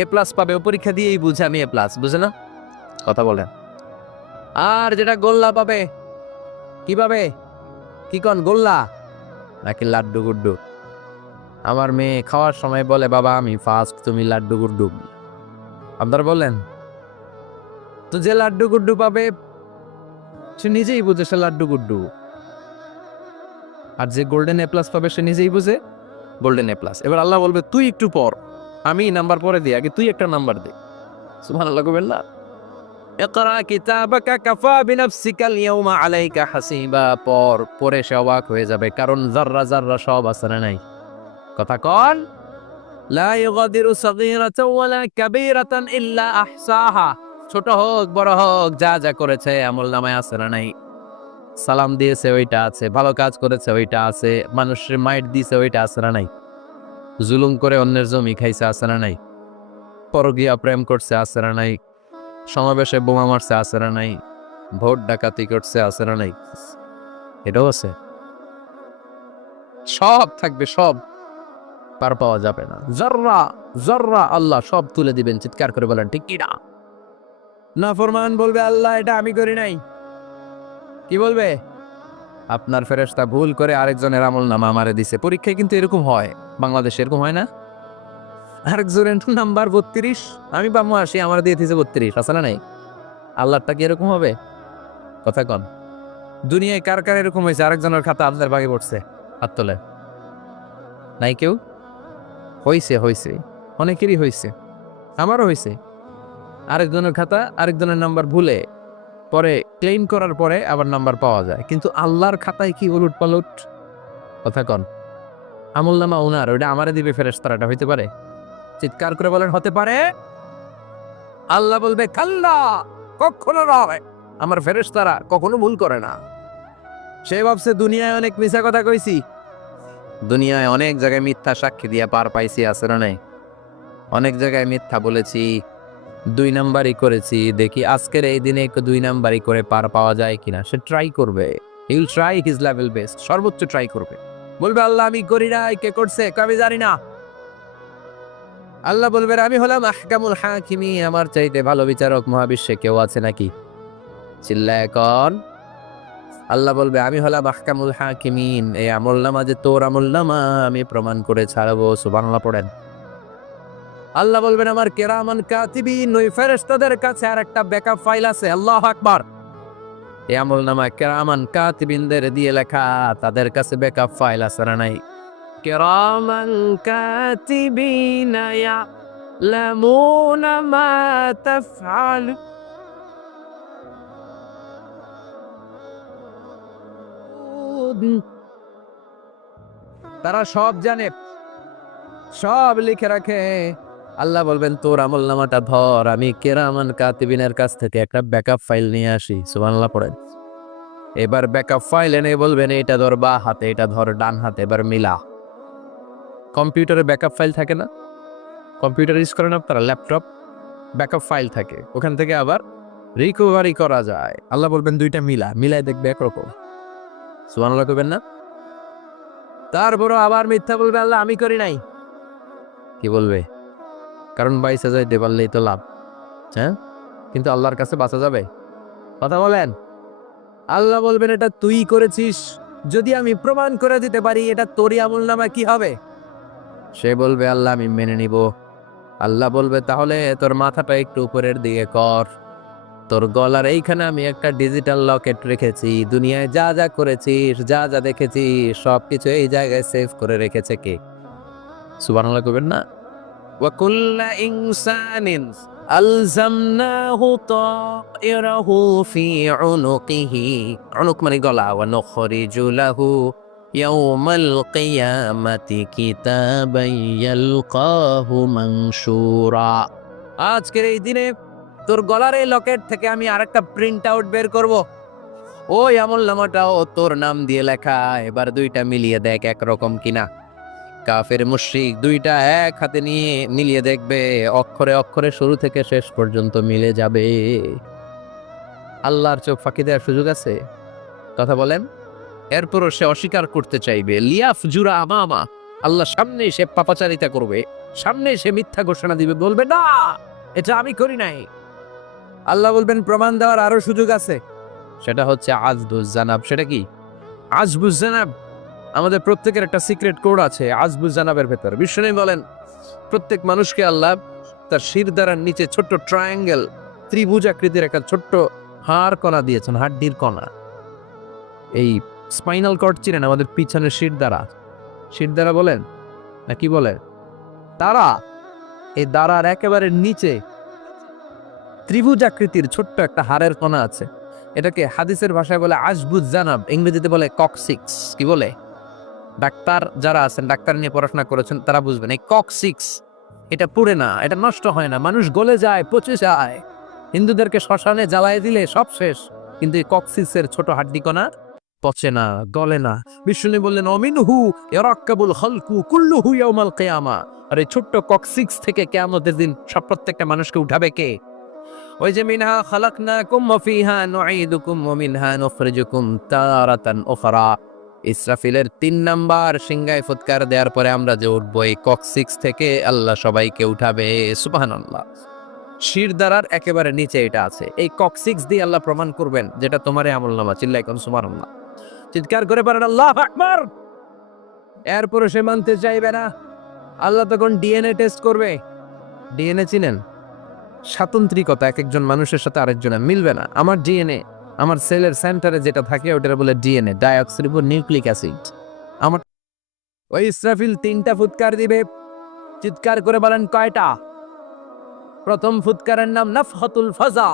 এ প্লাস পাবে ও পরীক্ষা দিয়েই বুঝে আমি এ প্লাস, বুঝে না? কথা বলেন। আর যেটা গোল্লা পাবে, কি পাবে? কি কন, গোল্লা নাকি লাড্ডু গুড্ডু? আমার মেয়ে খাওয়ার সময় বলে বাবা আমি ফার্স্ট, তুমি লাড্ডু গুড্ডু। আপনারা বলেন তো, যে লাড্ডু গুড্ডু পাবে সে নিজেই বুঝে সে লাড্ডু গুড্ডু। আর যে গোল্ডেন এ প্লাস পাবে সে নিজেই বুঝে গোল্ডেন এ প্লাস। এবার আল্লাহ বলবে তুই একটু পর, আমি নাম্বার পরে দিই, আগে তুই একটা নাম্বার দে। সুবহানাল্লাহ কইবেন না? ইকরা কিতাবাকা কাফা বিনাফসিকাল ইয়াউমা আলাইকা হাসিবা। পর, পরে সে অবাক হয়ে যাবে, কারণ যাররা যাররা সব আছে না নাই? কথা কন। লা ইউগাদিরু সাগীরাতান ওয়ালা কাবীরাতান ইল্লা আহসাহা। ছোট হোক বড় হোক, যা যা করেছে আমলনামায় আছে না নাই? সালাম দিয়েছে ওইটা আছে, ভালো কাজ করেছে ওইটা আছে, মানুষের মাইট দিয়েছে ওইটা আছে না নাই? জুলুম করে অন্যের জমি খাইছে আছে না নাই? পরকীয়া প্রেম করছে আছে না নাই? সমাবেশে বোমা মারছে আছে না নাই? ভোট ডাকাতি করছে আছে না নাই? এটাও আছে। সব থাকবে, সব পার পাওয়া যাবে না। জর্রা জর্রা আল্লাহ সব তুলে দিবেন। চিৎকার করে বলেন ঠিক কি না? নাফরমান বলবে আল্লাহ এটা আমি করি নাই। কি বলবে? আপনার ফেরেশতা ভুল করে আরেকজনের আমলনামা আমারে দিছে। পরীক্ষায় কিন্তু এরকম হয়, বাংলাদেশে এরকম হয় না? আরেকজনের নাম্বার 32, আমি পাবো 80, আমার দিয়ে দিয়েছে 32, আছে না নাই? আল্লাহটা কি এরকম হবে? কথা কন। দুনিয়ায় কার কার এরকম হয়েছে আরেকজনের খাতা আপনার ভাগে পড়ছে? হাত তোলে। নাই কেউ? হইছে, হইছে, অনেকেরই হয়েছে, আমারও হয়েছে। আরেকজনের খাতা আরেকজনের নাম্বার ভুলে পরে ক্লেম করার পরে আবার নাম্বার পাওয়া যায়, কিন্তু আল্লাহর খাতায় কি উলট পালট? কথা কন। আমলনামা ওনার, ওইটা আমারে দিবে ফেরেশতারা, এটা হইতে পারে? চিৎকার করে বলেন হতে পারে? আল্লাহ বলবে কাল্লা, কখনো নয়। আমার ফেরেশতারা কখনো ভুল করে না। সে ভাবছে দুনিয়ায় অনেক মিথ্যা কথা কইছি, দুনিয়ায় অনেক জায়গায় মিথ্যা সাক্ষী দিয়া পার পাইছি, আছে না নাই? অনেক জায়গায় মিথ্যা বলেছি, 2 নাম্বারই করেছি, দেখি আজকের এই দিনে একটু 2 নাম্বারই করে পার পাওয়া যায় কিনা। সে ট্রাই করবে, he will try his level best, সর্বোচ্চ ট্রাই করবে। বলবে আল্লাহ আমি করি নাই, কে করছে আমি জানি না। আল্লাহ বলবে আমি হলাম আহকামুল হাকিমিন, আমার চাইতে ভালো বিচারক মহাবিশ্বে কেউ আছে নাকি? চিল্লায় কন। আল্লাহ বলবে আমি হলাম আহকামুল হাকিমিন, এই আমলনামা যে তোর আমলনামা আমি প্রমাণ করে ছাড়বো। সুবহানাল্লাহ পড়েন। আল্লাহ বলবেন আমার কিরামান কাতিবিন, ওই ফেরেশতাদের কাছে আর একটা ব্যাকআপ ফাইল আছে। আল্লাহু আকবার। এই আমলনামা কিরামান কাতিবিনদের দিয়ে লেখা, তাদের কাছে ব্যাকআপ ফাইল আছে না নাই? কিরামান কাতিবিন ইয়ালামুনা মা তাফআল। তারা সব জানে, সব লিখে রাখে। আল্লাহ বলবেন তোর আমলনামাটা ধর, আমি কিরামান কাতিবিনের কাছ থেকে একটা ব্যাকআপ ফাইল নিয়ে আসি। সুবহানাল্লাহ পড়েন। এবার ব্যাকআপ ফাইল এনে বলবেন এটা ধর বা হাতে, এটা ধর ডান হাতে, এবার মিলা। কম্পিউটারে ব্যাকআপ ফাইল থাকে না? কম্পিউটার ইউজ করেন আপনারা, ল্যাপটপ, ব্যাকআপ ফাইল থাকে, ওখান থেকে আবার রিকভারি করা যায়। আল্লাহ বলবেন দুইটা মিলা, মিলাই দেখবে একরকম। সুবহানাল্লাহ কইবেন না? তারপরও আবার মিথ্যা বলবে আল্লাহ আমি করি নাই। কি বলবে? কারণ বাইসা যাইতে পারলেই তো লাভ। হ্যাঁ, কিন্তু আল্লাহর কাছে বাঁচা যাবে? কথা বলেন। আল্লাহ বলবেন এটা তুই করেছিস, যদি আমি প্রমাণ করে দিতে পারি এটা তোরই আমলনামা, কি হবে? সে বলবে আল্লাহ আমি মেনে নিব। আল্লাহ বলবে তাহলে তোর মাথাটা একটু উপরের দিকে কর, তোর গলার এইখানে আমি একটা ডিজিটাল লকেট রেখেছি, দুনিয়ায় যা যা করেছিস, যা যা দেখেছিস সবকিছু এই জায়গায় সেভ করে রেখেছে কে? সুবহানাল্লাহ কইবেন না? ওয়া কুল্লা ইনসানিন আলজামনাহু তায়রাহু ফি উনুকিহি, উনুক মানে গলা, ওয়া নুখরিজু লাহু ইয়াউমাল কিয়ামাতি কিতাবান ইয়ালকাহু মানশুরা। আজকের এই দিনে তোর গলার এই লকেট থেকে আমি আরেকটা প্রিন্ট আউট বের করব, ওই আমলনামাটাও তোর নাম দিয়ে লেখা। এবার দুইটা মিলিয়ে দেখ একরকম কিনা। কাফের মুশরিক দুইটা এক হাতে নিয়ে মিলিয়ে দেখবে, অক্ষরে অক্ষরে শুরু থেকে শেষ পর্যন্ত মিলে যাবে। আল্লাহর চোখ ফাঁকি দেওয়ার সুযোগ আছে? কথা বলেন। এরপরও সে অস্বীকার করতে চাইবে, লিয়াফ জুরা আমামা, আল্লাহ সামনে সে পাপাচারিতা করবে, সামনে সে মিথ্যা ঘোষণা দিবে, বলবে না এটা আমি করি নাই। আল্লাহ বলবেন প্রমাণ দেওয়ার আরো সুযোগ আছে, সেটা হচ্ছে আজবুজ জানাব। সেটা কি? আজবুজ জানাব আমাদের প্রত্যেকের একটা সিক্রেট কোড আছে আজবুজ জানাবের ভেতর। বিশ্বনবী বলেন প্রত্যেক মানুষকে আল্লাহ তার শির দ্বারার নিচে ছোট্ট ট্রায়াঙ্গেল, ত্রিভুজ আকৃতির একটা ছোট্ট হাড় কণা দিয়েছেন, হাড্ডির কণা। এই স্পাইনাল কর্ড চিনেন, আমাদের পিছনের শির দ্বারা বলেন না কি বলে তারা, এই দ্বারার একেবারে নিচে ত্রিভুজ আকৃতির ছোট্ট একটা হাড়ের কণা আছে। এটাকে হাদিসের ভাষায় বলে আজবুজ জানাব, ইংরেজিতে বলে ককসিক্স। কি বলে? ডাক্তার যারা আছেন, ডাক্তার নিয়ে পড়াশোনা করেছেন, তারা বুঝবেন এই ককসিক্স এটা পুড়ে না, এটা নষ্ট হয় না, মানুষ গলে যায়, পচে যায়। হিন্দুদেরকে শ্মশানে জ্বালায় দিলে সব শেষ, কিন্তু এই ককসিক্সের ছোট হাড্ডি কণা পচে না, গলে না। বিষ্ণু বললেন অমিনহু ইয়ারাক্কাবুল খালকু কুল্লুহু ইয়াউমাল কিয়ামা। আর এই ছোট্ট ককসিক্স থেকে কিয়ামতের দিন সব প্রত্যেকটা মানুষকে উঠাবে কে? ওই যে মিনহা খালাকনাকুম ওয়া ফিহা নুঈদুকুম ওয়া মিনহা নুখরিজুকুম তারাতান উখরা। ইসরাফিলের 3 নাম্বার সিংহায় ফুৎকার দেওয়ার পরে আমরা যে উঠবো, এই ককসিক্স থেকে আল্লাহ সবাইকে উঠাবে। সুবহানাল্লাহ। শির দ্বারার একেবারে নিচে এটা আছে। এই ককসিক্স দিয়ে আল্লাহ প্রমাণ করবেন যেটা তোমার আমলনামা। চিল্লাই কোন সুবহানাল্লাহ, চিৎকার করে পারেন আল্লাহু আকবার। এরপরে সে মানতে চাইবে না। আল্লাহ তখন ডিএনএ টেস্ট করবে। ডিএনএ চিনেন? স্বাতন্ত্রিকতা, এক একজন মানুষের সাথে আরেকজনের মিলবে না। আমার ডিএনএ, আমার সেলের সেন্টারে যেটা থাকে ওটা বলে ডিএনএ, ডাইঅক্সিরিবো নিউক্লিক অ্যাসিড। আমার ওই ইসরাফিল 3টা ফুৎকার দিবে। চিৎকার করে বলেন কয়টা? প্রথম ফুৎকারের নাম নাফহাতুল ফাজা,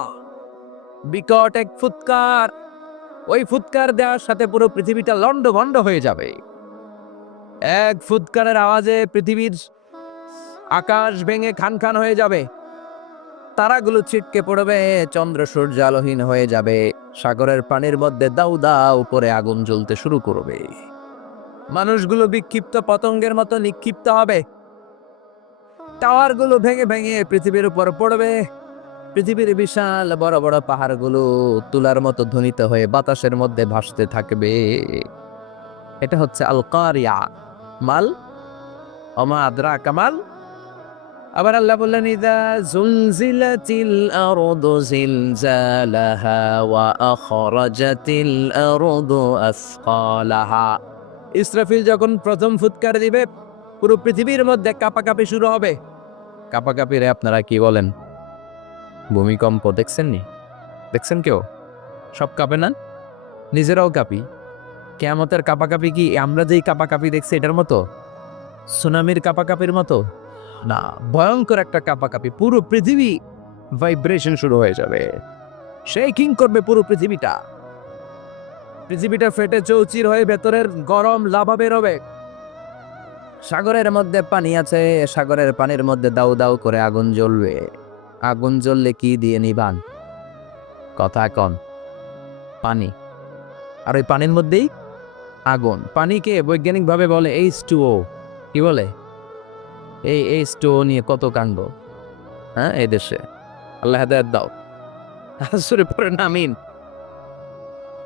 বিকট এক ফুৎকার। ওই ফুৎকার দেওয়ার সাথে পুরো পৃথিবীটা লন্ডভন্ড হয়ে যাবে। এক ফুৎকারের আওয়াজে পৃথিবীর আকাশ ভেঙে খান খান হয়ে যাবে, তারাগুলো ছিটকে পড়বে, চন্দ্র সূর্য আলোহীন হয়ে যাবে, সাগরের পানির মধ্যে দাউ দাউ করে আগুন জ্বলতে শুরু করবে, মানুষগুলো বিক্ষিপ্ত পতঙ্গের মতো নিক্ষিপ্ত হবে, টাওয়ারগুলো ভেঙে ভেঙে পৃথিবীর উপর পড়বে, পৃথিবীর বিশাল বড় বড় পাহাড়গুলো তুলার মতো ধ্বনিত হয়ে বাতাসের মধ্যে ভাসতে থাকবে। এটা হচ্ছে আল কারিয়া। মাল ওমা আদরাকা মাল। আবার আল্লাহ বললেন ইযা যুলজিলাতিল আরদু জিলজালাহা ওয়া আখরাজাতিল আরদু আসকালাহা। ইসরাফিল যখন প্রথম ফুৎকার দিবে, পুরো পৃথিবীর মধ্যে কাঁপাকাঁপি শুরু হবে। কাঁপাকাঁপি রে আপনারা কি বলেন? ভূমিকম্প দেখছেননি? দেখছেন কেউ? সব কাঁপে না? নিজেরাও কাঁপি। কিয়ামতের কাঁপাকাঁপি কি আমরা যেই কাঁপাকাঁপি দেখছি এটার মতো? সুনামির কাঁপাকাঁপির মতো না, ভয়ঙ্কর একটা কাঁপাকাঁপি। পুরো পৃথিবী ভাইব্রেশন শুরু হয়ে যাবে, শেকিং করবে পুরো পৃথিবীটা। পৃথিবীটা ফেটে চৌচির হয়ে ভেতরের গরম লাভা বের হবে। সাগরের মধ্যে পানি আছে, সাগরের পানির মধ্যে দাউ দাউ করে আগুন জ্বলবে। আগুন জ্বললে কি দিয়ে নিবান? কথা কন। পানি। আর ওই পানির মধ্যেই আগুন। পানিকে বৈজ্ঞানিকভাবে বলে H2O। কি বলে? এই H2O নিয়ে কত কাণ্ড, হ্যাঁ এই দেশে। আল্লাহ হেদায়েত দাও। আসরে পড়ে নামিন।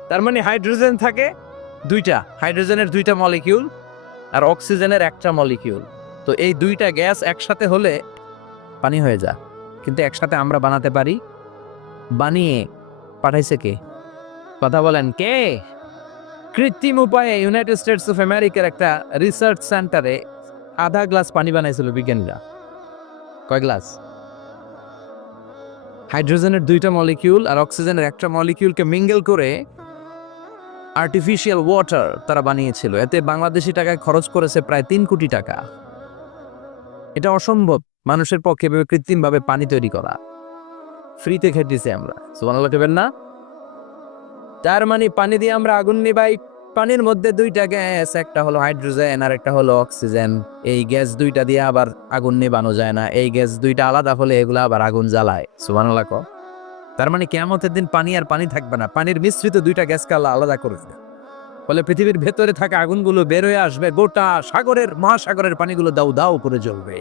তার মানে হাইড্রোজেন থাকে দুইটা, হাইড্রোজেনের 2টা মলিকিউল আর অক্সিজেনের 1টা মলিকিউল। তো এই 2টা গ্যাস একসাথে হলে পানি হয়ে যায়। কিন্তু একসাথে আমরা বানাতে পারি? বানিয়ে পাঠাইছে কে? কথা বলেন কে? কৃত্রিম উপায়ে ইউনাইটেড স্টেটস অফ আমেরিকার একটা রিসার্চ সেন্টারে আধা গ্লাস পানি বানাইছিল বিজ্ঞানীরা। কয় গ্লাস? হাইড্রোজেনের 2টা মলিকিউল আর অক্সিজেনের একটা মলিকিউলকে মিঙ্গেল করে আর্টিফিশিয়াল ওয়াটার তারা বানিয়েছিল। এতে বাংলাদেশি টাকায় খরচ করেছে প্রায় 3 কোটি টাকা। এটা অসম্ভব মানুষের পক্ষে এভাবে কৃত্রিমভাবে পানি তৈরি করা। ফ্রিতে খেতেছি আমরা, সুবহানাল্লাহ বলবেন না? তার মানে পানি দিয়ে আমরা আগুন নিবাই। পানির মধ্যে 2টা গ্যাস, একটা হলো হাইড্রোজেন আর একটা হলো অক্সিজেন। এই গ্যাস 2টা দিয়ে আবার আগুন নেবানো যায় না। এই গ্যাস 2টা আলাদা হলে এগুলো আবার আগুন জ্বালায়। সুবহানাল্লাহ। তার মানে কিয়ামতের দিন পানি আর পানি থাকবে না, পানির মিশ্রিত 2টা গ্যাসকে আল্লাহ আলাদা করে দেবে। ফলে পৃথিবীর ভেতরে থাকা আগুনগুলো বের হয়ে আসবে, গোটা সাগরের মহাসাগরের পানিগুলো দাউ দাউ করে জ্বলবে।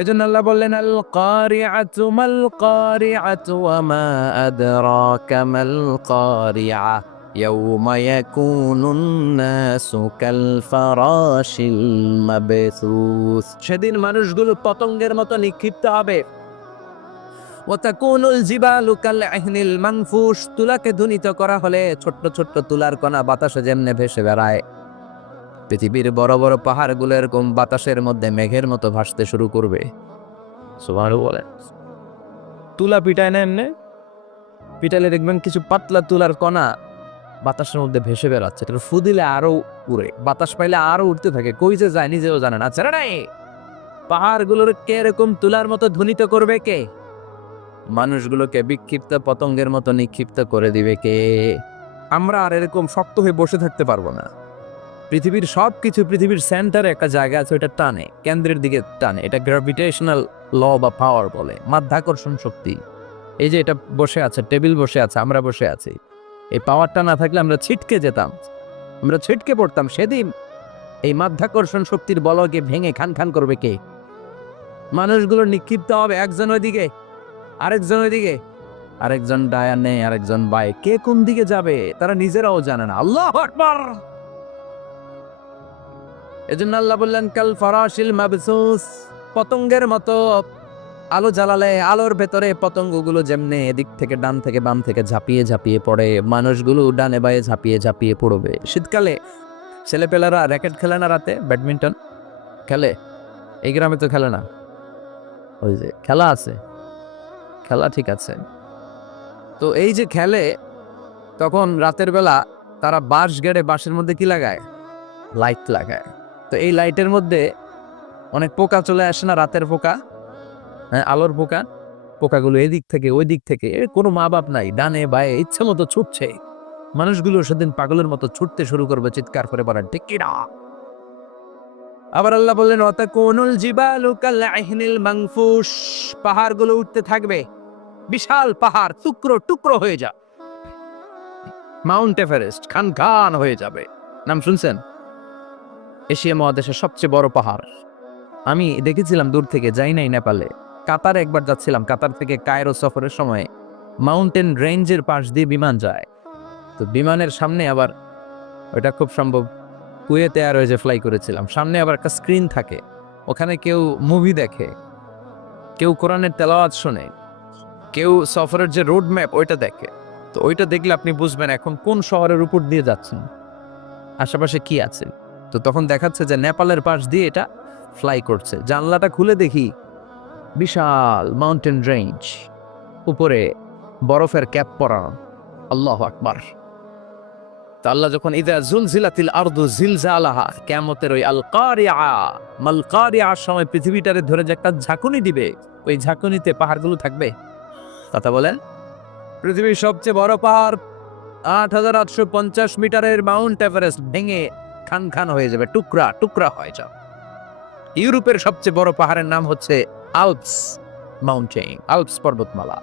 এজন্য আল্লাহ বললেন, আল কারিআতু মাল কারিআতু ওয়া মা আদরাকা মাল কারিআ ইয়াউমা ইয়াকুনুন নাসু কাল ফারাশিল মাবসুস। সেদিন মানুষগুলো পতঙ্গের মতো নিক্ষিপ্ত হবে। ওয়া তাকুনুল জিবালু কাল আহিনিল মানফুশ। তুলাকে ধ্বনিত করা হলে ছোট্ট ছোট্ট তুলার কণা বাতাসে যেমনে ভেসে বেড়ায়, পৃথিবীর বড় বড় পাহাড়গুলো এরকম বাতাসের মধ্যে মেঘের মতো ভাসতে শুরু করবে। সুবহানাল্লাহ বলেন। তুলা পিটায় না এমনি, পিটালে দেখবেন কিছু পাতলা তুলার কণা বাতাসের মধ্যে ভেসে বেড়াচ্ছে। এটা ফু দিলে আরো উড়ে, বাতাস পাইলে আরো উঠতে থাকে, কই যে যায় নিজেও জানে না। আচ্ছা নাই, পাহাড়গুলোর কে এরকম তুলার মতো ধ্বনিত করবে কে? মানুষগুলোকে বিক্ষিপ্ত পতঙ্গের মতো নিক্ষিপ্ত করে দিবে কে? আমরা আর এরকম শক্ত হয়ে বসে থাকতে পারবো না। পৃথিবীর সবকিছু, পৃথিবীর সেন্টারে একটা জায়গা আছে, ওটা টানে, কেন্দ্রের দিকে টানে। এটা গ্র্যাভিটেশনাল ল বা পাওয়ার বলে, মাধ্যাকর্ষণ শক্তি। এই যে এটা বসে আছে, টেবিল বসে আছে, আমরা বসে আছি, এই পাওয়ারটা না থাকলে আমরা ছিটকে যেতাম, আমরা ছিটকে পড়তাম। সেদিন এই মাধ্যাকর্ষণ শক্তির বলকে ভেঙে খান খান করবে কে? মানুষগুলো নিক্ষিপ্ত হবে, একজন ওইদিকে, আরেকজন ওইদিকে, আরেকজন ডায়ানে, আরেকজন বায়ে। কে কোন দিকে যাবে তারা নিজেরাও জানে না। আল্লাহু আকবার। এজন্য আল্লাহ বললেন, কাল ফারাশিল মাবসুস। পতঙ্গের মতো। আলো জ্বালালে আলোর ভেতরে পতঙ্গগুলো যেমনে এদিক থেকে ডান থেকে বাম থেকে ঝাঁপিয়ে ঝাঁপিয়ে পড়ে, মানুষগুলো ডানে বায়ে ঝাঁপিয়ে ঝাঁপিয়ে পড়বে। শীতকালে ছেলেপেলারা র্যাকেট খেলে না, রাতে ব্যাডমিন্টন খেলে। এই গ্রামে তো খেলে না, ওই যে খেলা আছে, খেলা ঠিক আছে। তো এই যে খেলে, তখন রাতের বেলা তারা বাঁশ গেড়ে, বাঁশের মধ্যে কি লাগায়? লাইট লাগায়। তো এই লাইটের মধ্যে অনেক পোকা চলে আসে না, রাতের পোকা, হ্যাঁ, আলোর পোকা। পোকাগুলো এদিক থেকে ওই দিক থেকে, কোনো মা বাপ নাই, ডানে বায়ে ইচ্ছে মতো ছুটছে। মানুষগুলো সেদিন পাগলের মতো ছুটতে শুরু করবে, চিৎকার করে বলেন ঠিক কিনা? আবার আল্লাহ বললেন, ওয়াতাকুনুল জিবালু কাল আহিনিল মানফুশ। পাহাড়গুলো উঠতে থাকবে, বিশাল পাহাড় টুকরো টুকরো হয়ে যা। মাউন্ট এভারেস্ট খান খান হয়ে যাবে। নাম শুনছেন? এশিয়া মহাদেশের সবচেয়ে বড় পাহাড়। আমি দেখেছিলাম দূর থেকে, যাই নাই নেপালে। কাতারে একবার যাচ্ছিলাম, কাতার থেকে কায়রো সফরের সময় মাউন্টেন রেঞ্জের পাশ দিয়ে বিমান যায়। তো বিমানের সামনে আবার, ওটা খুব সম্ভব কুয়েতে এয়ারওয়েজে ফ্লাই করেছিলাম, সামনে আবার একটা স্ক্রিন থাকে, ওখানে কেউ মুভি দেখে, কেউ কোরআনের তেলাওয়াত শোনে, কেউ সফরের যে রোড ম্যাপ ওইটা দেখে। তো ওইটা দেখলে আপনি বুঝবেন এখন কোন শহরের উপর দিয়ে যাচ্ছেন, আশেপাশে কি আছে। তো তখন দেখাচ্ছে যে নেপালের পাশ দিয়ে এটা ফ্লাই করছে। জানলাটা খুলে দেখি বিশাল মাউন্টেন রেঞ্জ, উপরে বরফের ক্যাপ পরা। আল্লাহু আকবার। তা আল্লাহ যখন ইদা জুলজিলাতিল আরদু জিলজালাহা, কিয়ামতের ওই আল কারিআ মাল কারিআর সময় পৃথিবীটারে ধরে যে একটা ঝাঁকুনি দিবে, ওই ঝাঁকুনিতে পাহাড়গুলো থাকবে। কথা বলেন। পৃথিবীর সবচেয়ে বড় পাহাড় ৮৮৫০ মিটারের মাউন্ট এভারেস্ট ভেঙে খান খান হয়ে যাবে, টুকরা টুকরা হয়ে যাবে। ইউরোপের সবচেয়ে বড় পাহাড়ের নাম হচ্ছে আল্পস মাউন্টেন, আল্পস পর্বতমালা।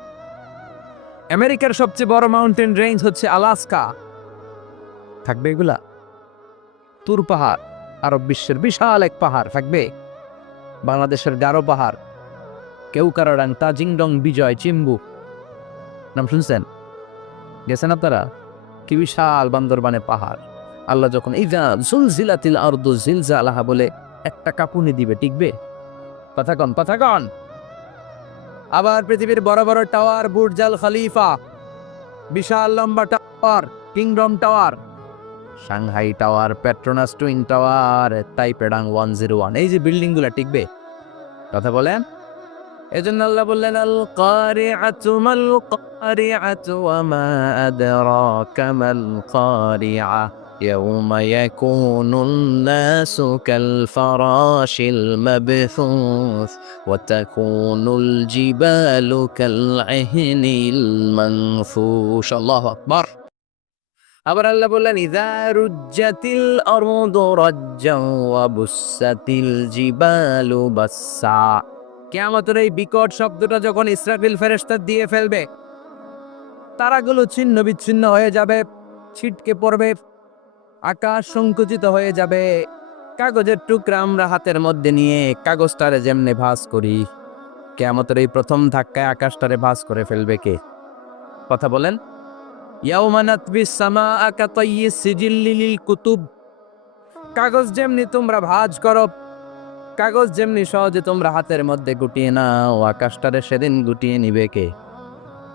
আমেরিকার সবচেয়ে বড় মাউন্টেন রেঞ্জ হচ্ছে আলাস্কা। থাকবে এগুলা? তুর পাহাড় আরব বিশ্বের বিশাল এক পাহাড় থাকবে। বাংলাদেশের গারো পাহাড়, কেউকারাডাং, তাজিংডং, বিজয়, চিম্বুক, নাম শুনছেন? গেছেন আপনারা? কি বিশাল বান্দরবানে পাহাড়। আল্লাহ যখন ইযা জুলজিলাতিল আরদু জিলজালাহা বলে একটা কাঁপুনি দিবে, টিকবে? কথা কন, কথা কন। আবার পৃথিবীর বড় বড় টাওয়ার, বুর্জ আল খলিফা, বিশাল লম্বা tower, Kingdom tower, Shanghai tower, Petronas twin tower, তাইপেডাং 101, এই যে বিল্ডিং গুলা টিকবে? কথা বলেন। এজন্য আল্লাহ বললেন আল কারিআতু মাল কারিআতু ওয়া মা আদরাকা মাল কারিআ ইয়াউমা ইয়াকুনুন নাসু কাল ফারাশিল মাবথুস ওয়া তাকুনুল জিবালু কাল ইহনিল মানফুশ। আল্লাহু আকবার। আবার আল্লাহ বললেন ইযা রুজ্জাতিল আরদু রাজ্জান ওয়া বুসাতিল জিবালু বাসসা। কিয়ামতের এই বিকট শব্দটা যখন ইসরাফিল ফেরেশতা দিয়ে ফেলবে, তারাগুলো ছিন্ন বিচ্ছিন্ন হয়ে যাবে, ছিটকে পড়বে, আকাশ সংকুচিত হয়ে যাবে। কাগজের টুকরা আমরা হাতের মধ্যে নিয়ে কাগজটারে যেমনে ভাঁজ করি, কিয়ামতের এই প্রথম ধাক্কায় আকাশটারে ভাঁজ করে ফেলবে কে? কথা বলেন। ইয়াউমা নাতবিস সামাআ কাতাইয়িস সিজিল্লি লিল কুতুব। কাগজ যেমনি তোমরা ভাঁজ করো, কাগজ যেমনি সহজে তোমরা হাতের মধ্যে গুটিয়ে নাও, আকাশটারে সেদিন গুটিয়ে নিবে কে?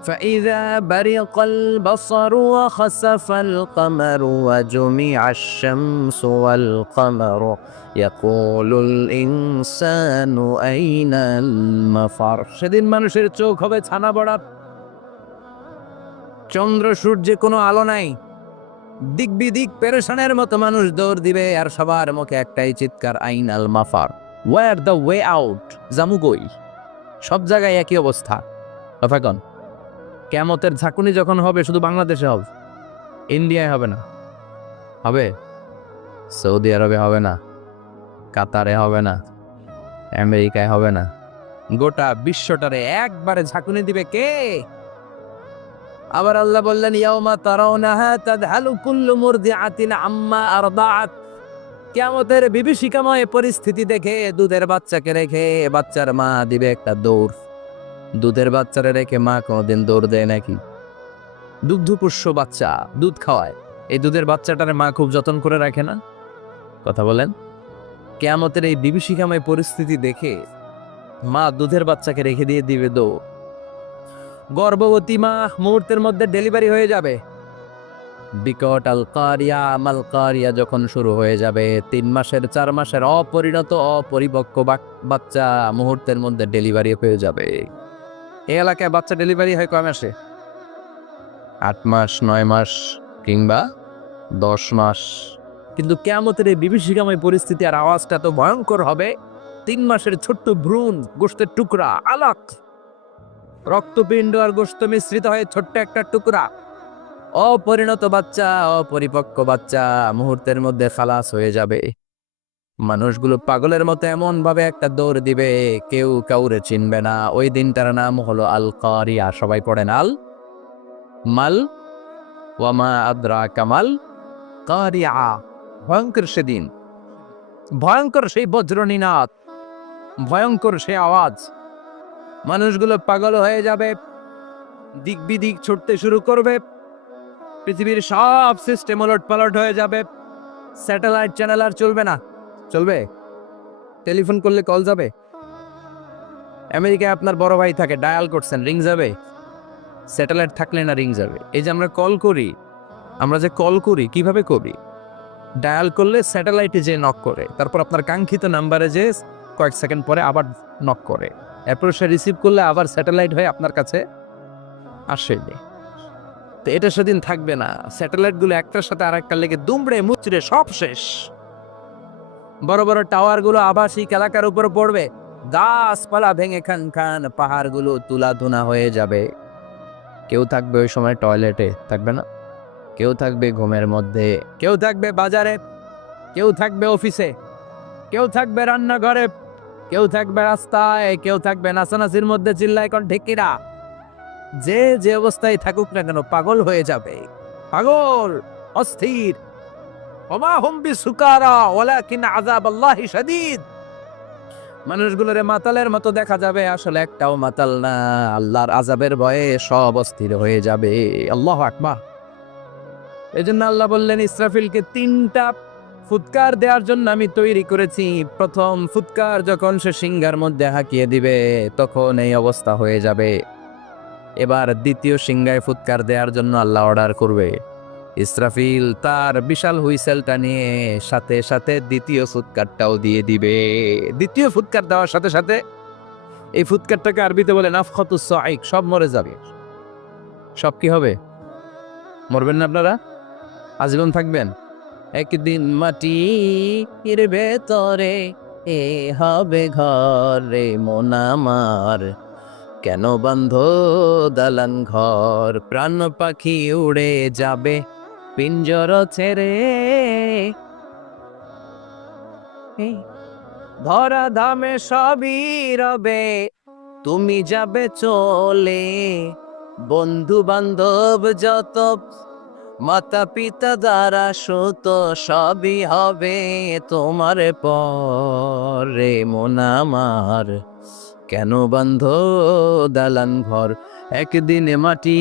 فإذا برق البصر وخسف القمر وجمع الشمس والقمر يقول الإنسان أين المفر। সেদিন মানুষের চোখ হবে ছানা বড়া, চন্দ্র সূর্যে কোনো আলো নাই, দিক বিদিক পেরেশানের মতো মানুষ দৌড় দিবে, আর সবার মুখে একটাই চিৎকার, আইনাল মাফার, ওয়ার দ্য ওয়ে আউট, জামুগই। সব জায়গায় একই অবস্থা। এখন কিয়ামতের ঝাঁকুনি যখন হবে, শুধু বাংলাদেশে হবে, ইন্ডিয়ায় হবে না, হবে সৌদি আরবে হবে না, কাতারে হবে না, আমেরিকায় হবে না, গোটা বিশ্বটারে একবারে ঝাঁকুনি দিবে কে? আবার আল্লাহ বললেন ইয়াউমা তারাউনাহা তাযহালু কুল্লু মুরদিআতিন আম্মা আরদাআত। কিয়ামতের বিভীষিকাময় পরিস্থিতি দেখে দুধের বাচ্চাকে রেখে বাচ্চার মা দিবে একটা দৌড়। দুধের বাচ্চারে রেখে মা কোনোদিন দৌড় দেয় নাকি? দুগ্ধপোষ্য বাচ্চা, দুধ খাওয়ায়, এই দুধের বাচ্চাটারে মা খুব যত্ন করে রাখে না? কথা বলেন। কিয়ামতের এই বিভীষিকাময় পরিস্থিতি দেখে মা দুধের বাচ্চাকে রেখে দিয়ে দিবে দৌড়। গর্ভবতী মা মুহূর্তের মধ্যে ডেলিভারি হয়ে যাবে। বিকট আল কারিয়া মাল কারিয়া যখন শুরু হয়ে যাবে, 3 মাসের 4 মাসের অপরিণত অপরিপক্ক বাচ্চা মুহূর্তের মধ্যে ডেলিভারি হয়ে যাবে। এই এলাকায় বাচ্চা ডেলিভারি হয় কয় মাসে? 8 মাস, 9 মাস কিংবা 10 মাস। কিন্তু কিয়ামতের এই বিভীষিকাময় পরিস্থিতি আর আওয়াজটা তো ভয়ঙ্কর হবে। 3 মাসের ছোট্ট ভ্রূণ, গোশতের টুকরা, আলাক, রক্তপিণ্ড আর গোশত মিশ্রিত হয়ে ছোট্ট একটা টুকরা, অপরিণত বাচ্চা, অপরিপক্ক বাচ্চা মুহূর্তের মধ্যে খালাস হয়ে যাবে। মানুষগুলো পাগলের মতো এমন ভাবে একটা দৌড় দিবে, কেউ কাউরে চিনবে না। ওই দিনটার নাম হলো আল কারিয়া। সবাই পড়েন আল মাল ওয়ামা আদরাকা মাল কারিয়া। ভয়ঙ্কর সেদিন, ভয়ঙ্কর সেই বজ্রনীনাদ, ভয়ঙ্কর সেই আওয়াজ। মানুষগুলো পাগল হয়ে যাবে, দিক বিদিক ছুটতে শুরু করবে, পৃথিবীর সব সিস্টেম ওলট পালট হয়ে যাবে। স্যাটেলাইট চ্যানেল আর চলবে না। চলবে? টেলিফোন করলে কল যাবে? আমেরিকায় আপনার বড় ভাই থাকে, ডায়াল করছেন, রিং যাবে? স্যাটেলাইট থাকলে না রিং যাবে? এই যে আমরা কল করি, আমরা যে কল করি কিভাবে করি? ডায়াল করলে স্যাটেলাইটে যে নক করে, তারপর আপনার কাঙ্ক্ষিত নাম্বারে যে কয়েক সেকেন্ড পরে আবার নক করে, এরপর সে রিসিভ করলে আবার স্যাটেলাইট হয়ে আপনার কাছে আসেনি। তো এটা সেদিন থাকবে না। স্যাটেলাইটগুলো একটার সাথে আরেকটার লেগে দুমড়ে মুচড়ে সব শেষ। বড় বড় টাওয়ারগুলো আবাসিক এলাকার উপর পড়বে, গাছপালা ভেঙে খান খান, পাহাড়গুলো তুলাধুনা হয়ে যাবে। কেউ থাকবে ওই সময় টয়লেটে, থাকবে না? কেউ থাকবে ঘুমের মধ্যে, কেউ থাকবে বাজারে, কেউ থাকবে অফিসে, কেউ থাকবে রান্নাঘরে, কেউ থাকবে রাস্তায়, কেউ থাকবে নাচানাচির মধ্যে চিল্লায় কোন ঢেকিরা। যে যে অবস্থায় থাকুক না কেন পাগল হয়ে যাবে, পাগল, অস্থির। ওমা হুম বিসুকারা ওয়ালাকিন আযাবাল্লাহি শাদীদ। মানুষগুলোরে মাতালের মতো দেখা যাবে, আসলে একটাও মাতাল না। আল্লাহর আযাবের ভয়ে সব অস্থির হয়ে যাবে। আল্লাহু আকবার। এজন্য আল্লাহ বললেন ইসরাফিলকে 3টা ফুৎকার দেওয়ার জন্য আমি তৈরি করেছি। প্রথম ফুৎকার যখন সে সিংহার মধ্যে হাঁকিয়ে দিবে, তখন এই অবস্থা হয়ে যাবে। এবার দ্বিতীয় সিংহায় ফুৎকার দেওয়ার জন্য আল্লাহ অর্ডার করবে, ইসরাফিল তার বিশাল হুইসেলটা নিয়ে সাথে সাথে দ্বিতীয় ফুৎকারটাও দিয়ে দিবে। দ্বিতীয় ফুৎকার দেওয়ার সাথে সাথে এই ফুৎকারটাকে আরবিতে বলে নাফখাতুস সাইক, সব মরে যাবে। সব কি হবে? মরবেন না আপনারা, আজীবন থাকবেন। একদিন মাটির ভেতরে এ হবে ঘর রে মন আমার, কেন বান্ধ দালান ঘর, প্রাণ পাখি উড়ে যাবে পিঞ্জর ছেড়ে, ধরা ধামে সবই রবে তুমি যাবে চলে, বন্ধু বান্ধব যত মাতা পিতা দ্বারা সুত সবই হবে তোমার পরে মন আমার, কেন বান্ধ দালান ঘর, একদিন মাটি